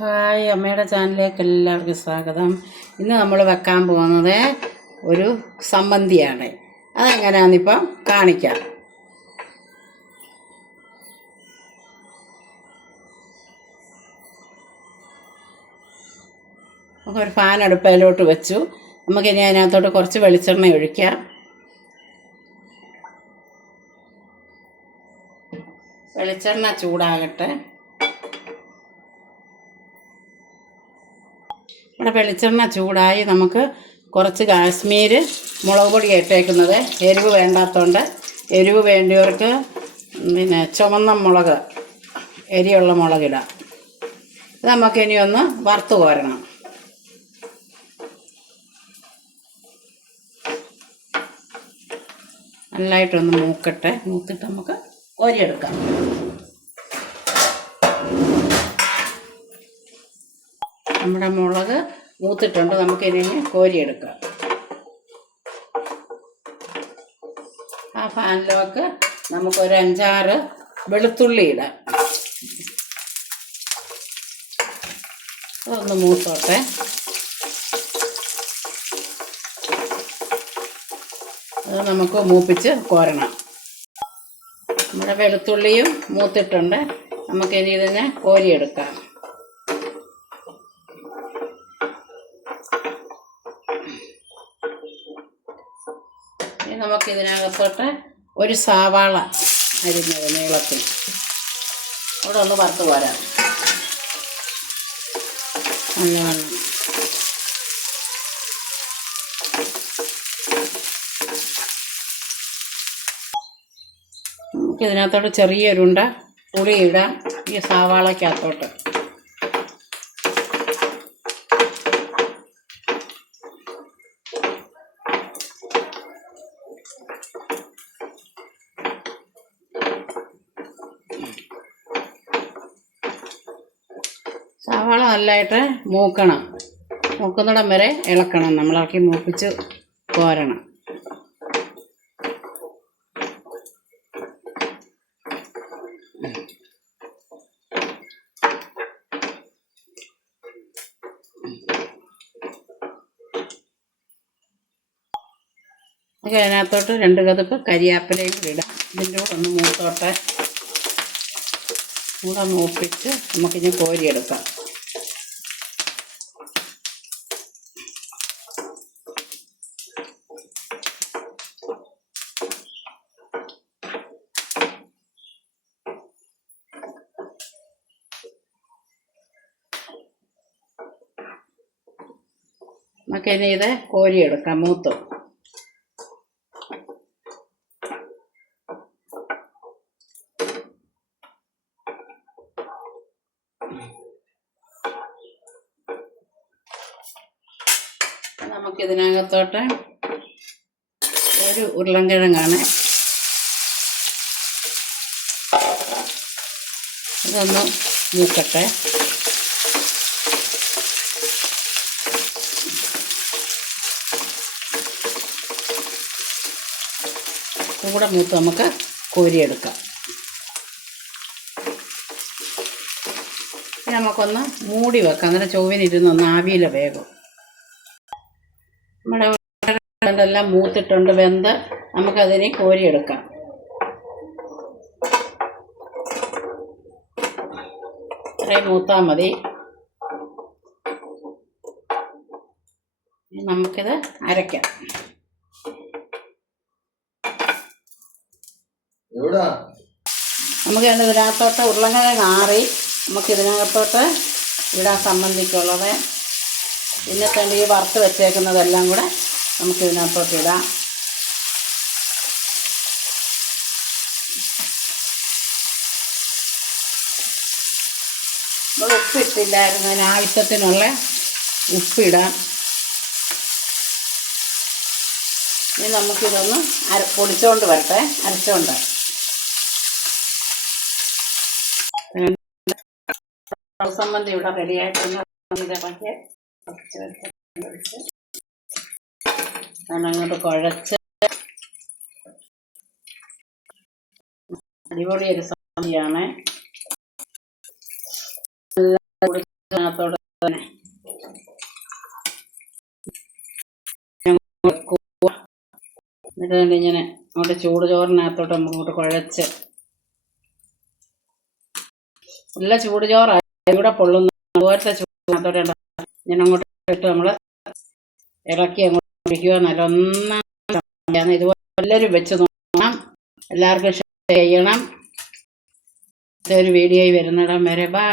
Hi അമ്മയുടെ ചാനലിലേക്ക് എല്ലാവർക്കും സ്വാഗതം. ഇന്ന് നമ്മൾ വെക്കാൻ പോകുന്നത് ഒരു സമ്മന്തിയാണ് അതെങ്ങനെയാണെന്നിപ്പം കാണിക്കാം. നമുക്കൊരു ഫാൻ അടുപ്പയിലോട്ട് വെച്ചു. നമുക്കിനി അതിനകത്തോട്ട് കുറച്ച് വെളിച്ചെണ്ണ ഒഴിക്കാം. വെളിച്ചെണ്ണ ചൂടാകട്ടെ. ഇവിടെ വെളിച്ചെണ്ണ ചൂടായി നമുക്ക് കുറച്ച് കാശ്മീർ മുളക് പൊടി ഇട്ടേക്കുന്നത്. എരിവ് വേണ്ടാത്തതുകൊണ്ട് എരിവ് വേണ്ടിയവർക്ക് പിന്നെ ചുമന്ന മുളക് എരിയുള്ള മുളകിടാം ഇത് നമുക്ക് ഇനി ഒന്ന് വറുത്ത് കോരണം. നല്ലതായിട്ടൊന്ന് മൂക്കട്ടെ. മൂത്തിട്ട് നമുക്ക് കോരിയെടുക്കാം. നമ്മുടെ മുളക് മൂത്തിട്ടുണ്ട്. നമുക്ക് ഇനി കോരിയെടുക്കാം. ആ ഫാനിലേക്ക് നമുക്കൊരു അഞ്ചാറ് വെളുത്തുള്ളി ഇടാം. അതൊന്ന് മൂത്തോട്ടെ. അത് നമുക്ക് മൂപ്പിച്ച് കോരണം. നമ്മുടെ വെളുത്തുള്ളിയും മൂത്തിട്ടുണ്ട്. നമുക്കിനി ഇതിനെ കോരിയെടുക്കാം. ഇനി നമുക്ക് ഇതിനകത്തോട്ട് ഒരു സവാള അരിഞ്ഞത് നീളത്തിൽ. അവിടെ ഒന്ന് വറുത്ത് പോരാം. നല്ലവണ്ണം നമുക്ക് ഇതിനകത്തോട്ട് ചെറിയൊരുണ്ട പുളി ഇടാം ഈ സവാളക്കകത്തോട്ട് സവാള നല്ലതായിട്ട് മൂക്കണം. മൂക്കുന്നിടം വരെ ഇളക്കണം. നമ്മളാക്കി മൂപ്പിച്ച് കോരണം. അതിനകത്തോട്ട് രണ്ട് കതുപ്പ് കരിയാപ്പിലയും കൂടി ഇടാം. ഇതിന്റെ കൂടെ ഒന്ന് മൂത്തോട്ടെ. കൂടെ മൂപ്പിച്ച് നമുക്കിനി കോരിയെടുക്കാം. നമുക്കിനി ഇത് കോരിയെടുക്കാം മൂത്ത്. നമുക്കിതിനകത്തോട്ട് ഒരു ഉരുളൻകിഴങ്ങാണ്. ഇതൊന്ന് മൂക്കട്ടെ. കൂടെ മൂത്ത് നമുക്ക് കോരിയെടുക്കാം. ഇനി നമുക്കൊന്ന് മൂടി വെക്കാം. അങ്ങനെ ചൊവ്വിനിരുന്ന് ഒന്ന് ആവിയില വേഗം. നമ്മുടെ എല്ലാം മൂത്തിട്ടുണ്ട്. വെന്ത് നമുക്കതിനെ കോരിയെടുക്കാം. ഇത്രയും മൂത്താൽ മതി. നമുക്കിത് അരയ്ക്കാം. നമുക്ക് ഇതിനകത്തോട്ട് ഉരുളക്കിഴങ്ങ് ആറി നമുക്ക് ഇതിനകത്തോട്ട് ഇടാൻ സംബന്ധിക്കുള്ളത് ഇന്നത്തെ ഈ വറുത്ത് വെച്ചേക്കുന്നതെല്ലാം കൂടെ നമുക്ക് ഇതിനകത്തോട്ട് ഇടാം. നമ്മൾ ഉപ്പിട്ടില്ലായിരുന്നു. അതിന് ആവശ്യത്തിനുള്ള ഉപ്പിടാം. ഇനി നമുക്കിതൊന്ന് അര പൊടിച്ചോണ്ട് വരട്ടെ. അരച്ചോണ്ട് സംബന്ധി ഇവിടെ റെഡി ആയിട്ടുണ്ട് കുറച്ച് വെച്ച് കുഴച്ച് അടിപൊളി ഒരു വെക്കുക. എന്നിട്ട് ഇങ്ങനെ അങ്ങോട്ട് ചൂട് ചോറിനകത്തോട്ട് നമുക്ക് ഇങ്ങോട്ട് കുഴച്ച്. നല്ല ചൂട് ചോറായി ഇവിടെ പൊള്ളുന്ന? അതുപോലത്തെ ചൂടോടെ ഞാൻ അങ്ങോട്ട് ഇട്ട് നമ്മൾ ഇളക്കി അങ്ങോട്ട് പിടിക്കുക നല്ല ഒന്നാം ഇതുപോലെ എല്ലാവരും വെച്ച് നോക്കണം. എല്ലാവർക്കും ഷെയർ ചെയ്യണം. ഒരു വീഡിയോയിൽ വരുന്നിടം വരെ. ബാ